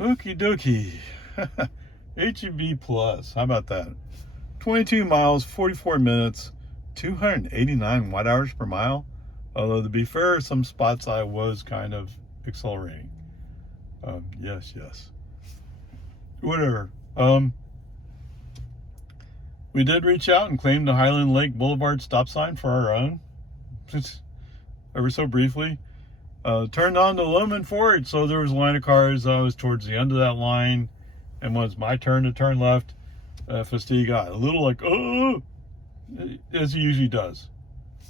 Okie dokie. HEB Plus. How about that? 22 miles, 44 minutes, 289 watt hours per mile. Although, to be fair, some spots I was kind of accelerating. Yes. Whatever. We did reach out and claim the Highland Lake Boulevard stop sign for our own. Just ever so briefly. Turned on the aluminum for it, so there was a line of cars. I was towards the end of that line, and when it was my turn to turn left, FSD got a little like, oh, as he usually does.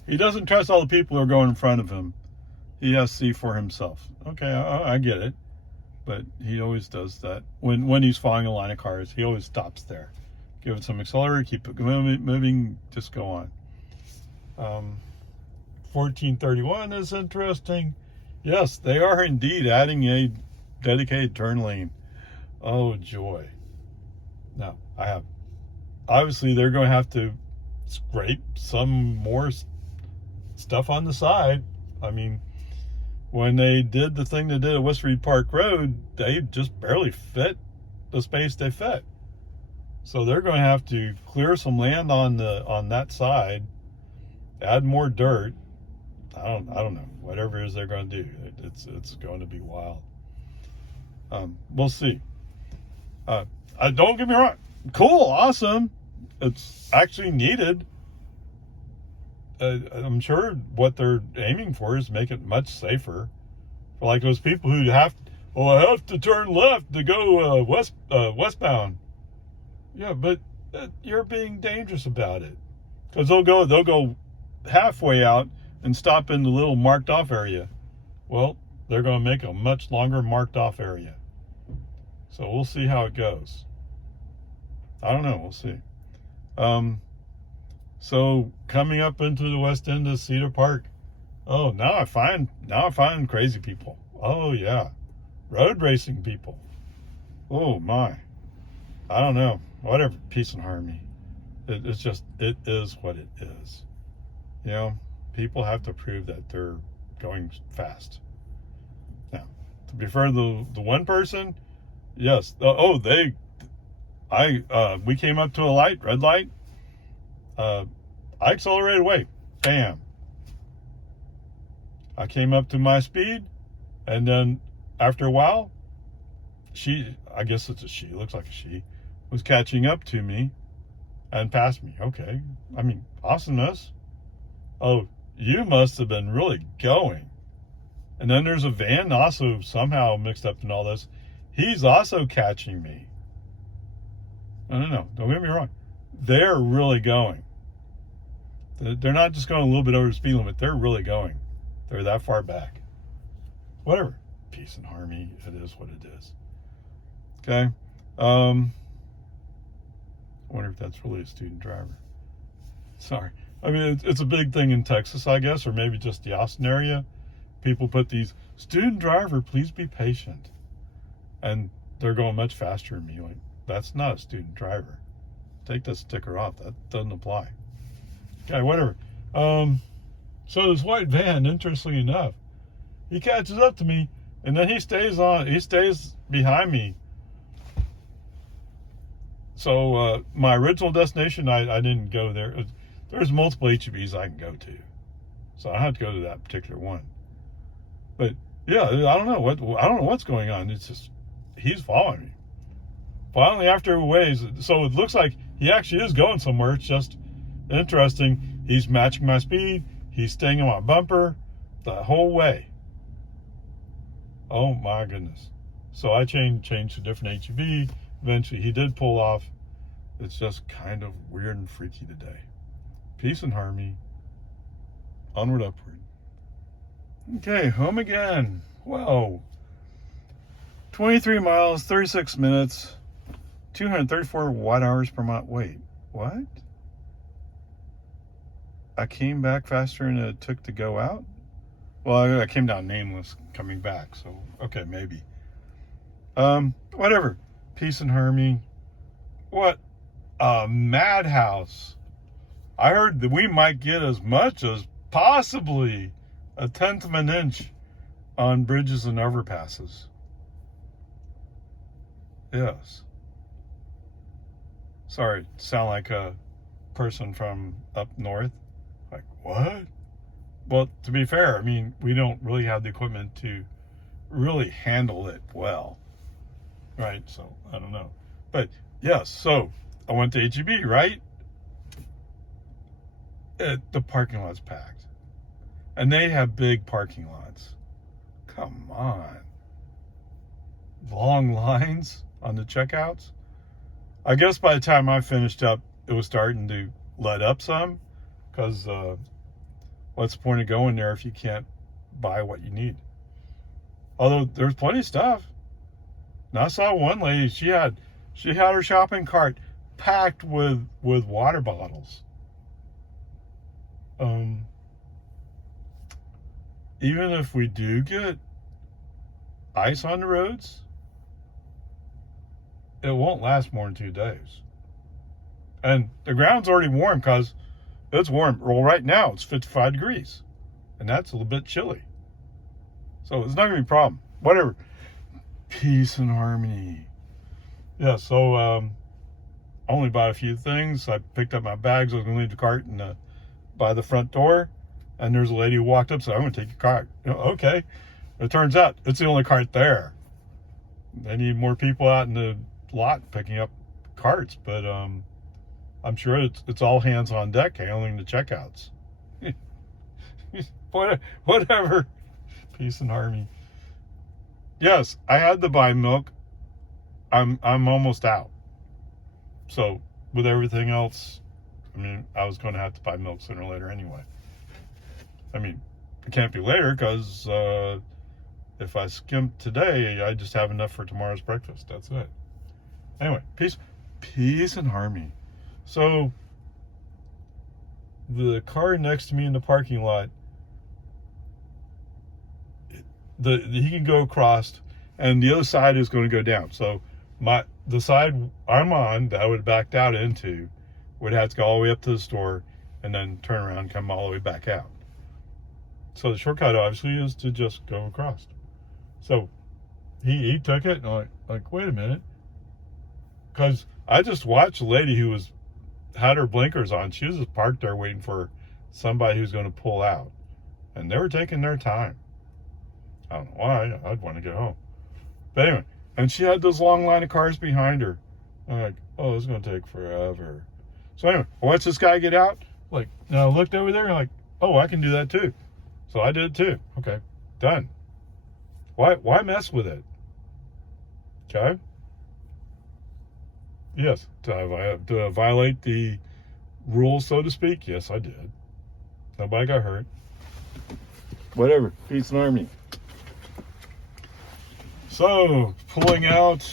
He doesn't trust all the people who are going in front of him. He has to see for himself. Okay, I get it, but he always does that. When he's following a line of cars, he always stops there. Give it some accelerator, keep it moving, just go on. 1431 is interesting. Yes, they are indeed adding a dedicated turn lane. Oh, joy. Now, obviously they're going to have to scrape some more stuff on the side. I mean, when they did the thing they did at West Reed Park Road, they just barely fit the space they fit. So they're going to have to clear some land on that side, add more dirt. I don't know. Whatever it is they're going to do, it's going to be wild. We'll see. Don't get me wrong. Cool, awesome. It's actually needed. I'm sure what they're aiming for is make it much safer for like those people who I have to turn left to go westbound. Yeah, but you're being dangerous about it, because they'll go halfway out and stop in the little marked off area. Well, they're going to make a much longer marked off area. So we'll see how it goes. I don't know. We'll see. So coming up into the west end of Cedar Park. Oh, now I find crazy people. Oh yeah, road racing people. Oh my. I don't know. Whatever, peace and harmony. It is what it is. You know, people have to prove that they're going fast. Now, to be fair, the one person, yes. We came up to a red light. I accelerated away. Bam. I came up to my speed, and then after a while, I guess it's a she, looks like a she, was catching up to me and passed me. Okay. I mean, awesomeness. Oh, you must have been really going. And then there's a van also somehow mixed up in all this. He's also catching me. No. Don't get me wrong. They're really going. They're not just going a little bit over the speed limit. They're really going. They're that far back. Whatever. Peace and harmony. It is what it is. Okay. I wonder if that's really a student driver. Sorry. I mean, it's a big thing in Texas, I guess, or maybe just the Austin area. People put these, student driver, please be patient. And they're going much faster than me. Like, that's not a student driver. Take that sticker off. That doesn't apply. Okay, whatever. So this white van, interestingly enough, he catches up to me, and then he stays behind me. So my original destination, I didn't go there. There's multiple HEBs I can go to, so I had to go to that particular one. But yeah, I don't know what's going on. It's just he's following me. Finally, after a ways, so it looks like he actually is going somewhere. It's just interesting. He's matching my speed. He's staying on my bumper the whole way. Oh my goodness. So I changed to a different HEB. Eventually he did pull off. It's just kind of weird and freaky today. Peace and harmony. Onward, upward. Okay, home again. Whoa. 23 miles, 36 minutes, 234 watt hours per mile. Wait, what? I came back faster than it took to go out? Well, I came down nameless coming back, so okay, maybe. Whatever. Peace and harmony. What a madhouse. I heard that we might get as much as possibly 1/10 of an inch on bridges and overpasses. Yes. Sorry, sound like a person from up north. Like, what? Well, to be fair, I mean, we don't really have the equipment to really handle it well. Right? So, I don't know. But, yes, so I went to HEB, right? The parking lot's packed. And they have big parking lots. Come on. Long lines on the checkouts. I guess by the time I finished up, it was starting to let up some. Because what's the point of going there if you can't buy what you need? Although there's plenty of stuff. Now I saw one lady, she had her shopping cart packed with water bottles. Even if we do get ice on the roads, it won't last more than 2 days. And the ground's already warm because it's warm. Well, right now it's 55 degrees, and that's a little bit chilly. So it's not going to be a problem. Whatever. Peace and harmony. Yeah, so I only bought a few things. I picked up my bags. I was going to leave the cart by the front door. And there's a lady who walked up and said, I'm going to take your cart. Okay. It turns out it's the only cart there. They need more people out in the lot picking up carts. But I'm sure it's all hands on deck handling the checkouts. Whatever. Peace and harmony. Yes, I had to buy milk. I'm almost out. So with everything else, I mean, I was going to have to buy milk sooner or later anyway. I mean, it can't be later because if I skim today, I just have enough for tomorrow's breakfast. That's it. Anyway, peace and harmony. So the car next to me in the parking lot, he can go across, and the other side is going to go down. So the side I'm on that I would have backed out into would have to go all the way up to the store and then turn around and come all the way back out. So the shortcut obviously is to just go across. So he took it, and I'm like, wait a minute, because I just watched a lady who had her blinkers on. She was just parked there waiting for somebody who's going to pull out, and they were taking their time. I don't know why. I'd want to get home. But anyway, and she had this long line of cars behind her. I'm like, oh, this is going to take forever. So anyway, once this guy get out, like, now I looked over there and like, oh, I can do that too. So I did it too. Okay, done. Why mess with it? Okay. Yes, did I violate the rules, so to speak? Yes, I did. Nobody got hurt. Whatever. Peace and harmony. So, pulling out.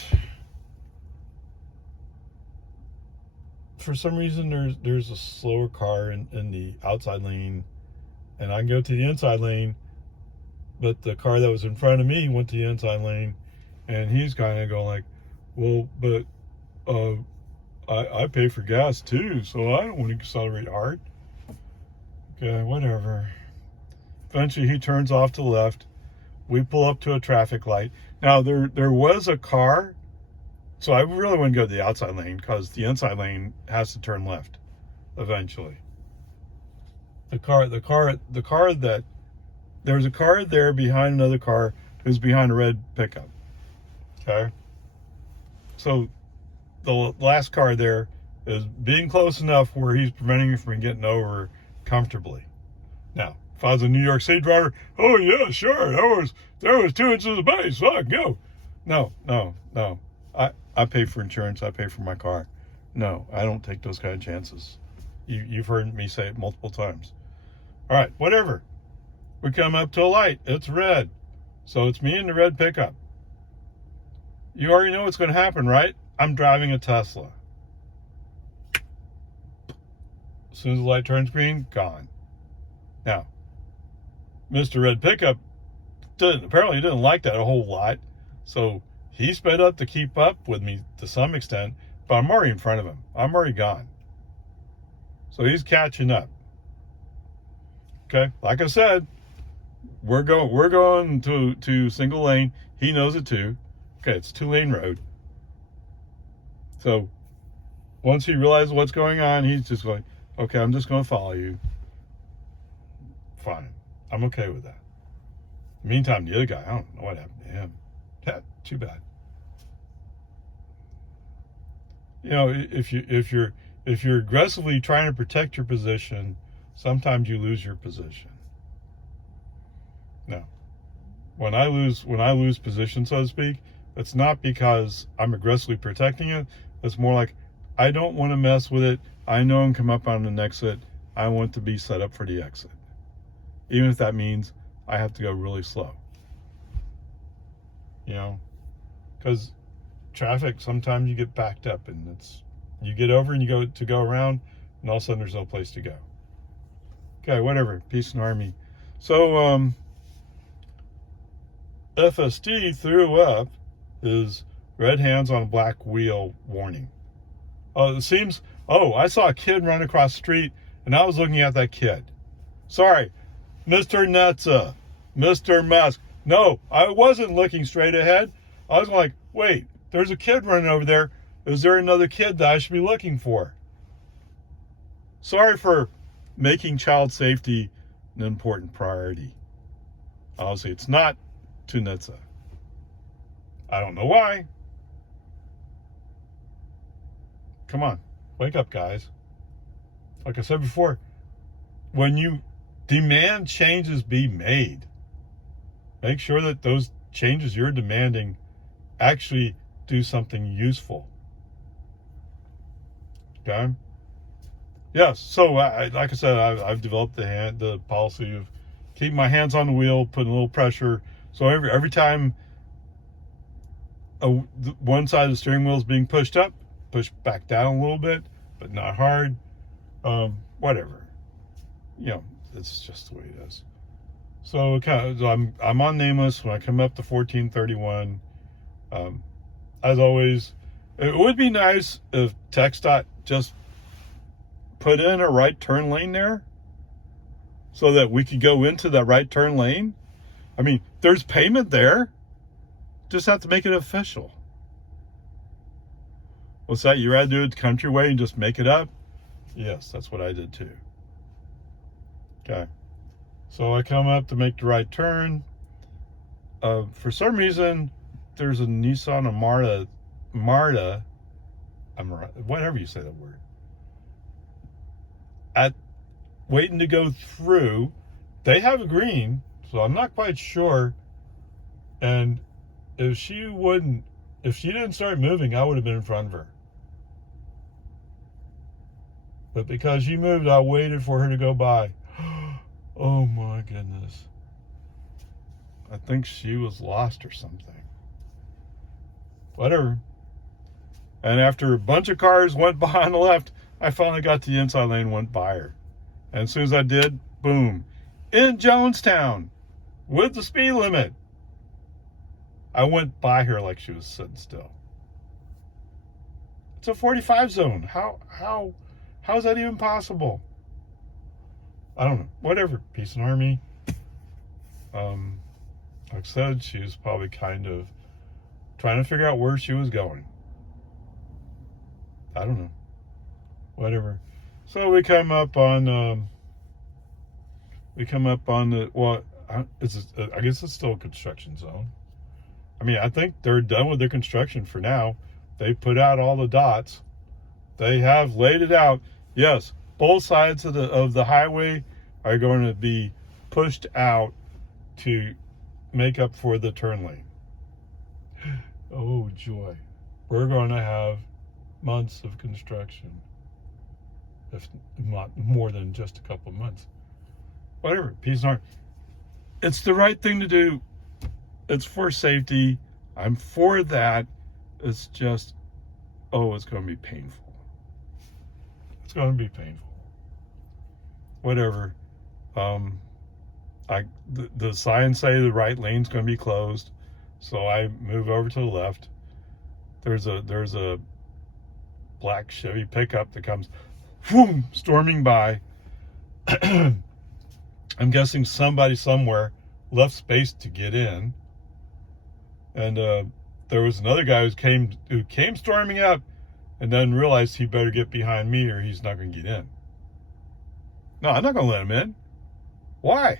For some reason, there's a slower car in the outside lane, and I can go to the inside lane, but the car that was in front of me went to the inside lane, and he's kind of going like, well, but I pay for gas too, so I don't want to accelerate hard. Okay, whatever. Eventually, he turns off to the left. We pull up to a traffic light. Now, there was a car, so I really wouldn't go to the outside lane because the inside lane has to turn left eventually. There was a car there behind another car who's behind a red pickup. Okay? So the last car there is being close enough where he's preventing me from getting over comfortably. Now, if I was a New York City driver, oh yeah, sure, there was 2 inches of space, so I can go. No. I pay for insurance, I pay for my car. No, I don't take those kind of chances. You've heard me say it multiple times. All right, whatever. We come up to a light, it's red. So it's me in the red pickup. You already know what's going to happen, right? I'm driving a Tesla. As soon as the light turns green, gone. Now, Mr. Red Pickup apparently didn't like that a whole lot, so he sped up to keep up with me to some extent, but I'm already in front of him. I'm already gone. So he's catching up. Okay, like I said, we're going to single lane. He knows it too. Okay, it's 2-lane road. So once he realizes what's going on, he's just going, okay, I'm just going to follow you. Fine. I'm okay with that. Meantime, the other guy, I don't know what happened to him. Yeah, too bad. You know, if you're aggressively trying to protect your position, sometimes you lose your position. Now, when I lose position, so to speak, it's not because I'm aggressively protecting it. It's more like I don't want to mess with it. I know I'm come up on an exit. I want to be set up for the exit, even if that means I have to go really slow. You know, because traffic, sometimes you get backed up, and you get over and you go around, and all of a sudden there's no place to go. Okay, whatever. Peace and harmony. So FSD threw up his red hands on a black wheel warning. It seems, I saw a kid run across the street, and I was looking at that kid. Sorry, Mr. Nutza, Mr. Musk. No, I wasn't looking straight ahead. I was like, wait, there's a kid running over there. Is there another kid that I should be looking for? Sorry for making child safety an important priority. Obviously, it's not to Nutza. I don't know why. Come on, wake up, guys. Like I said before, when you demand changes be made, make sure that those changes you're demanding actually do something useful. Okay? Yes, so like I said, I've developed the policy of keeping my hands on the wheel, putting a little pressure. So every time one side of the steering wheel is being pushed up, push back down a little bit, but not hard. Whatever. You know, it's just the way it is. So I'm on nameless when I come up to 1431. As always, it would be nice if TxDOT just put in a right turn lane there so that we could go into that right turn lane. I mean, there's payment there. Just have to make it official. What's that? You rather do it the country way and just make it up? Yes, that's what I did too. Okay. So I come up to make the right turn. For some reason, there's a Nissan Marta, whatever you say that word, waiting to go through. They have a green, so I'm not quite sure. And if she didn't start moving, I would have been in front of her. But because she moved, I waited for her to go by. Oh my goodness. I think she was lost or something. Whatever. And after a bunch of cars went by on the left, I finally got to the inside lane and went by her. And as soon as I did, boom. In Jonestown, with the speed limit. I went by her like she was sitting still. It's a 45 zone. How is that even possible? I don't know. Whatever. Peace and harmony. Like I said, she was probably kind of trying to figure out where she was going. I don't know. Whatever. So we come up on the, I guess it's still a construction zone. I mean, I think they're done with their construction for now. They put out all the dots. They have laid it out. Yes, both sides of the highway are going to be pushed out to make up for the turn lane. Oh, joy. We're going to have months of construction, if not more than just a couple of months. Whatever, peace and harmony. It's the right thing to do. It's for safety. I'm for that. It's just, it's going to be painful. It's going to be painful. Whatever. The signs say the right lane's going to be closed, so I move over to the left. There's a black Chevy pickup that comes, whoom, storming by. I'm guessing somebody somewhere left space to get in. And there was another guy who came storming up, and then realized he better get behind me or he's not going to get in. No, I'm not going to let him in. Why?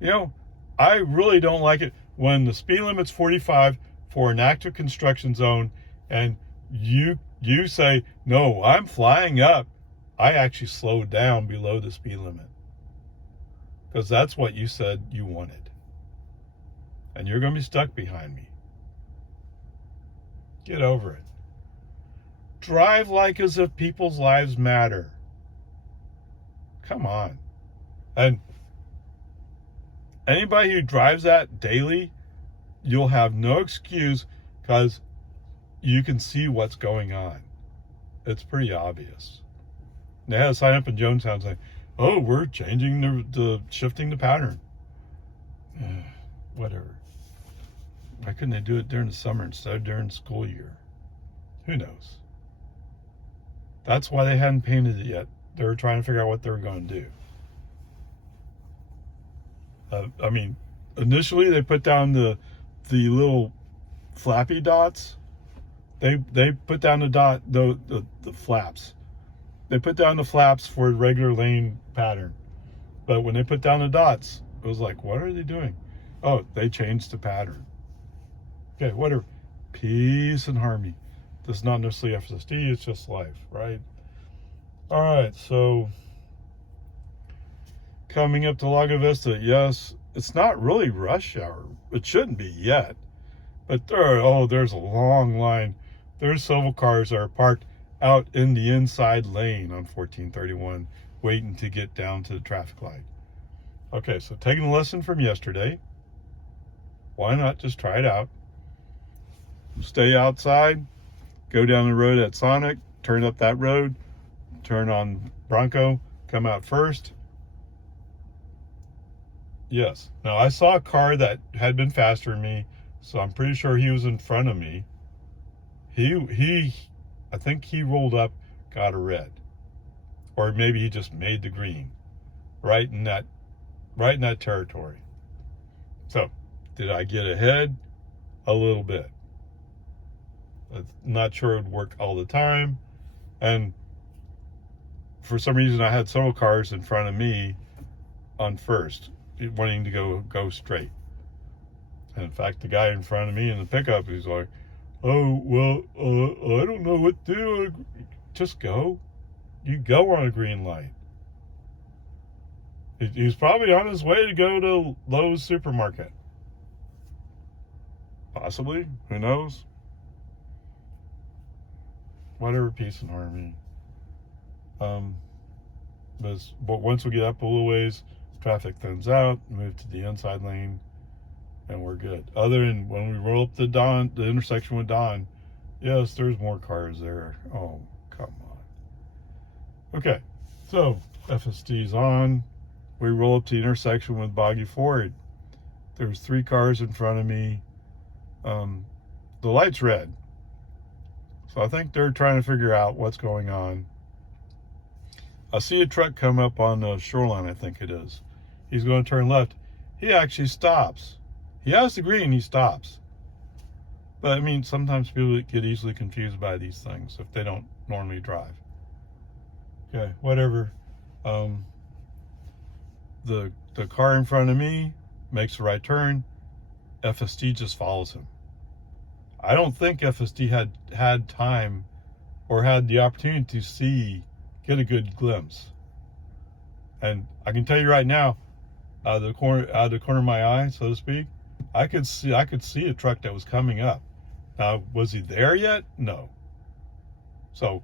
You know, I really don't like it when the speed limit's 45 for an active construction zone and you say, no, I'm flying up. I actually slowed down below the speed limit because that's what you said you wanted. And you're going to be stuck behind me. Get over it. Drive like as if people's lives matter. Come on. And anybody who drives that daily, you'll have no excuse because you can see what's going on. It's pretty obvious. They had a sign up in Jonestown saying, oh, we're changing shifting the pattern. Whatever. Why couldn't they do it during the summer instead of during the school year? Who knows? That's why they hadn't painted it yet. They were trying to figure out what they were going to do. I mean, initially they put down the little flappy dots. They put down the flaps. They put down the flaps for the regular lane pattern. But when they put down the dots, it was like, what are they doing? Oh, they changed the pattern. Okay, whatever. Peace and harmony. This is not necessarily FSD, it's just life, right? All right, so coming up to Lago Vista, yes, it's not really rush hour. It shouldn't be yet. But there's a long line. There's several cars that are parked out in the inside lane on 1431, waiting to get down to the traffic light. Okay, so taking a lesson from yesterday, why not just try it out? Stay outside, go down the road at Sonic, turn up that road, turn on Bronco, come out first. Yes. Now, I saw a car that had been faster than me, so I'm pretty sure he was in front of me. I think he rolled up, got a red. Or maybe he just made the green. Right in that territory. So, did I get ahead? A little bit. I'm not sure it would work all the time. And for some reason, I had several cars in front of me on first, wanting to go straight. And in fact, the guy in front of me in the pickup, he's like, oh, well, I don't know what to do. Just go. You go on a green light. He's probably on his way to go to Lowe's supermarket. Possibly. Who knows? Whatever, peace and harmony. But once we get up a little ways, traffic thins out, move to the inside lane, and we're good. Other than when we roll up the intersection with Don, yes, there's more cars there. Oh, come on. Okay, so FSD's on. We roll up to the intersection with Boggy Ford. There's 3 cars in front of me. The light's red. So I think they're trying to figure out what's going on. I see a truck come up on the shoreline, I think it is. He's going to turn left. He actually stops. He has the green, he stops. But I mean, sometimes people get easily confused by these things if they don't normally drive. Okay, whatever. The car in front of me makes the right turn. FSD just follows him. I don't think FSD had time or had the opportunity to get a good glimpse. And I can tell you right now, out of the corner of my eye, so to speak, I could see a truck that was coming up. Now, was he there yet? No. So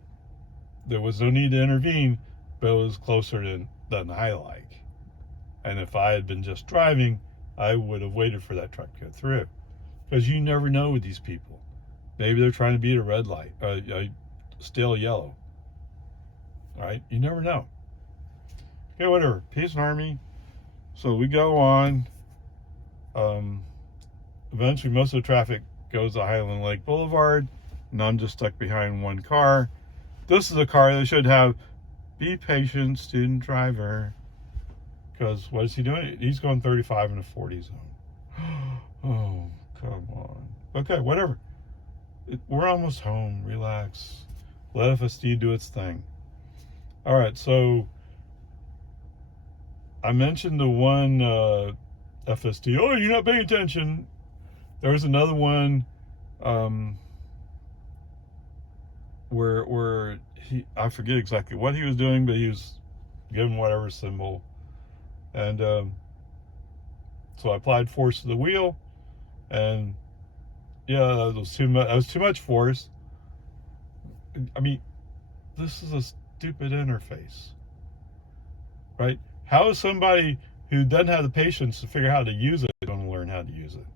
there was no need to intervene, but it was closer than I like. And if I had been just driving, I would have waited for that truck to go through. Because you never know with these people. Maybe they're trying to beat a red light, still yellow. All right, you never know. Okay, whatever. Peace and harmony. So we go on. Eventually, most of the traffic goes to Highland Lake Boulevard, and I'm just stuck behind one car. This is a car that should have, be patient, student driver. Because what is he doing? He's going 35 in a 40 zone. Oh, come on. Okay, whatever. We're almost home. Relax. Let FSD do its thing. All right, so I mentioned the one FSD. Oh, you're not paying attention. There was another one where I forget exactly what he was doing, but he was given whatever symbol, and so I applied force to the wheel, and yeah, that was too much. That was too much force. I mean, this is a stupid interface, right? How is somebody who doesn't have the patience to figure out how to use it going to learn how to use it?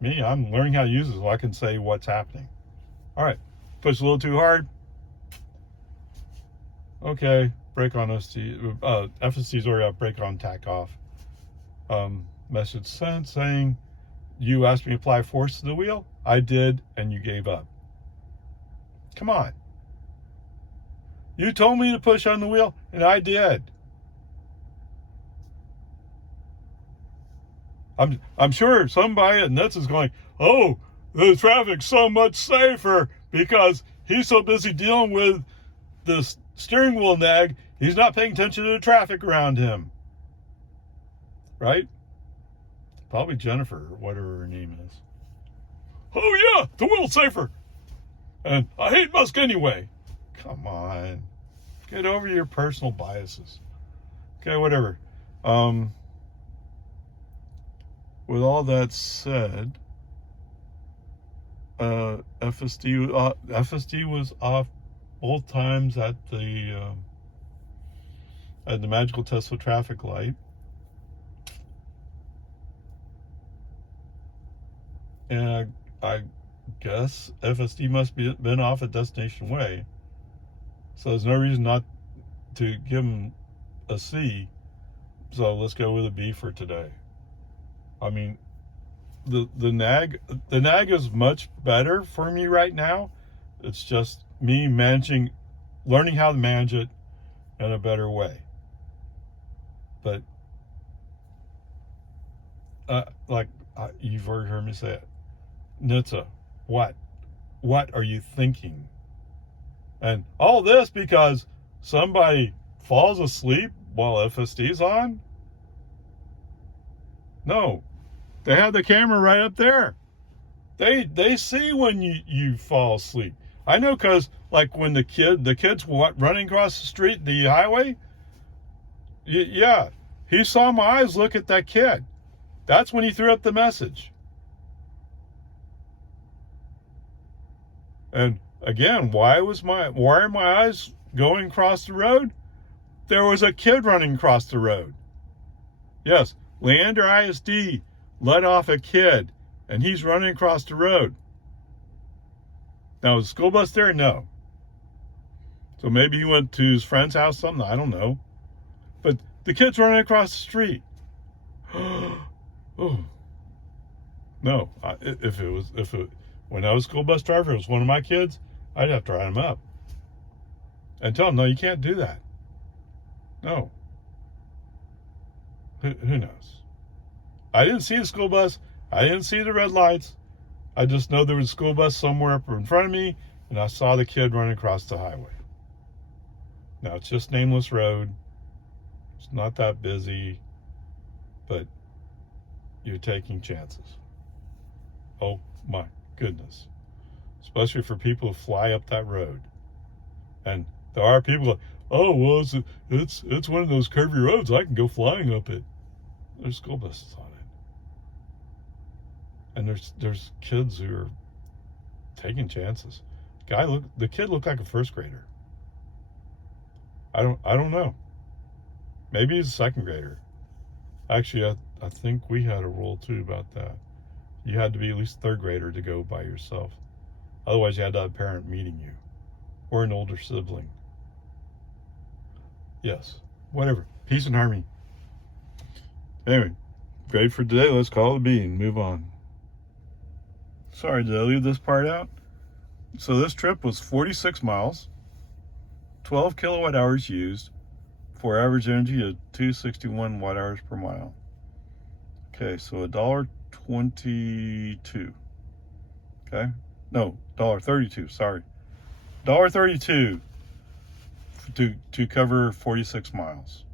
Me, I'm learning how to use it so I can say what's happening. All right, push a little too hard. Okay, brake on FSD. FSD's already got brake on, tack off. Message sent saying, you asked me to apply force to the wheel. I did, and you gave up. Come on. You told me to push on the wheel, and I did. I'm sure somebody at Nets is going, oh, the traffic's so much safer because he's so busy dealing with the steering wheel nag, he's not paying attention to the traffic around him. Right? Probably Jennifer, or whatever her name is. Oh yeah, the wheel's safer. And I hate Musk anyway. Come on. Get over your personal biases. Okay, whatever. With all that said, FSD was off both times at the magical Tesla traffic light, and I guess FSD must be been off at Destination Way, so there's no reason not to give him a C. So let's go with a B for today. I mean, the nag is much better for me right now. It's just me learning how to manage it in a better way. But you've already heard me say it, Nitsa, what are you thinking? And all this because somebody falls asleep while FSD's on? No, they have the camera right up there. They see when you fall asleep. I know, because like when the kid's running across the street, the highway, yeah, he saw my eyes look at that kid. That's when he threw up the message. And again, why are my eyes going across the road? There was a kid running across the road. Yes, Leander ISD let off a kid, and he's running across the road. Now, was the school bus there? No. So maybe he went to his friend's house, something, I don't know. But the kid's running across the street. Oh. No, when I was a school bus driver, it was one of my kids, I'd have to write him up and tell him, no, you can't do that. No. Who knows? I didn't see the school bus. I didn't see the red lights. I just know there was a school bus somewhere up in front of me, and I saw the kid running across the highway. Now, it's just nameless road. It's not that busy, but you're taking chances. Oh my goodness. Especially for people who fly up that road. And there are people like, oh, well, it's one of those curvy roads. I can go flying up it. There's school buses on it. And there's kids who are taking chances. The kid looked like a first grader. I don't know. Maybe he's a second grader. Actually, I think we had a rule too about that. You had to be at least third grader to go by yourself. Otherwise, you had to have a parent meeting you or an older sibling. Yes, whatever. Peace and harmony. Anyway, great for today. Let's call it a B and move on. Sorry, did I leave this part out? So this trip was 46 miles, 12 kilowatt hours used, for average energy of 261 watt hours per mile. Okay, so $1.22. Okay, No, $1.32. Sorry, $1.32 to cover 46 miles.